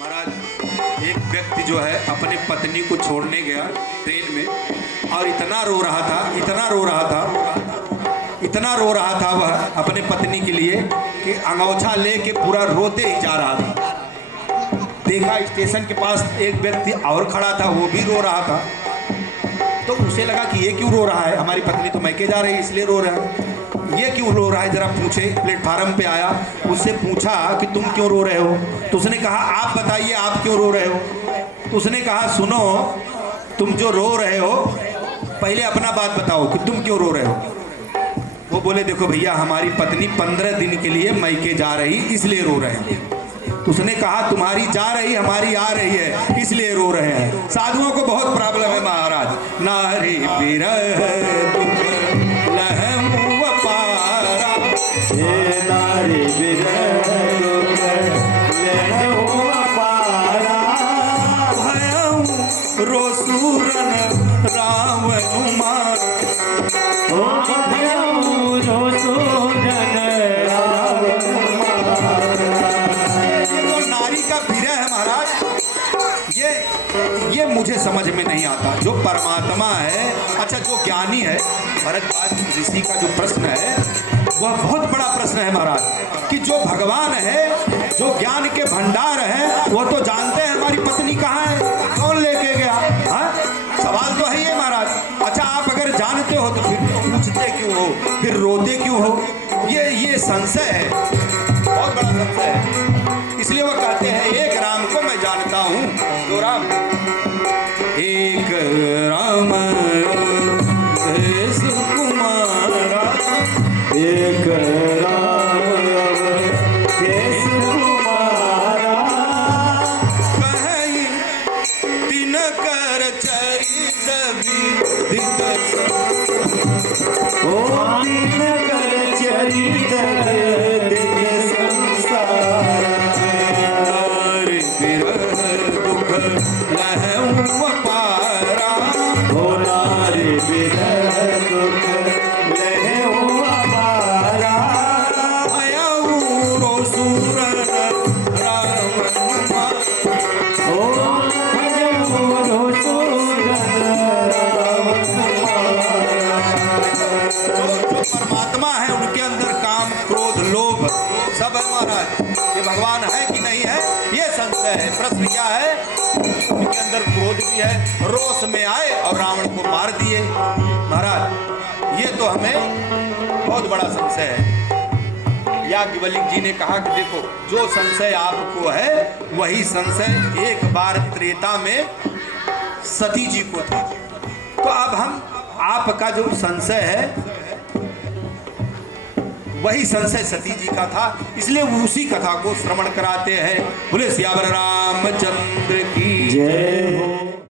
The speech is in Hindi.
महाराज, एक व्यक्ति जो है अपने पत्नी को छोड़ने गया ट्रेन में और इतना रो रहा था, इतना रो रहा था, इतना रो रहा था वह अपने पत्नी के लिए कि अंगोछा लेके पूरा रोते ही जा रहा था। देखा स्टेशन के पास एक व्यक्ति और खड़ा था, वो भी रो रहा था। तो उसे लगा कि ये क्यों रो रहा है, हमारी पत्नी तो मैके जा रही है इसलिए रो रहा है, ये क्यों रो रहा है, जरा पूछे। प्लेटफार्म पे आया, उससे पूछा कि तुम क्यों रो रहे हो। तो उसने कहा आप बताइए आप क्यों रो रहे हो। तो उसने कहा सुनो, तुम जो रो रहे हो पहले अपना बात बताओ कि तुम क्यों रो रहे हो। वो बोले देखो भैया, हमारी पत्नी 15 दिन के लिए मैके जा रही इसलिए रो रहे हैं। तो उसने कहा तुम्हारी जा रही हमारी आ रही है इसलिए रो रहे हैं। साधुओं को बहुत प्रॉब्लम है महाराज। नारी बिरह दुख लहम पारा, हे नारी बिरह दुख लहम पारा, भयं रोसूरन रावण मार, ओ भयं रोसूरन रावण नारी का विरह है महाराज। ये मुझे समझ में नहीं आता। जो परमात्मा है, अच्छा जो ज्ञानी है, भरद्वाज ऋषि का जो प्रश्न है वह बहुत बड़ा प्रश्न है महाराज, कि जो भगवान है, जो ज्ञान के भंडार है, वह तो जानते हैं हमारी पत्नी कहाँ है, कौन लेके गया। हाँ, सवाल तो है ये महाराज। अच्छा आप अगर जानते हो तो फिर पूछते क्यों हो, फिर रोते क्यों हो। ये संशय है, बहुत बड़ा संशय है। इसलिए वह कहते हैं एक राम को मैं जानता हूँ, दो राम, एक राम देश कुमारा, एक राम देश कुमारा, कहीं दिन कर चरित विदित, ओ दिन कर चरित दिन संसार, नारी बिरह दुख लहम पारा, ओ नारी बिरह दुख लहम पारा, भयं रोसूरन रावण मार। ओ भयं रोसूरन रावण जो परमात्मा है उनके अंदर काम क्रोध लोभ सब है महाराज। ये भगवान है कि नहीं है, ये संशय है। प्रश्न क्या है, उनके अंदर क्रोध भी है, रोष में आए और रावण को मार दिए महाराज। ये तो हमें बहुत बड़ा संशय है। याज्ञवल्क्य जी ने कहा कि देखो जो संशय आपको है वही संशय एक बार त्रेता में सती जी को था। तो अब हम आपका जो संशय है वही संशय सती जी का था, इसलिए उसी कथा को श्रवण कराते हैं। बोले सियावर रामचंद्र की जय।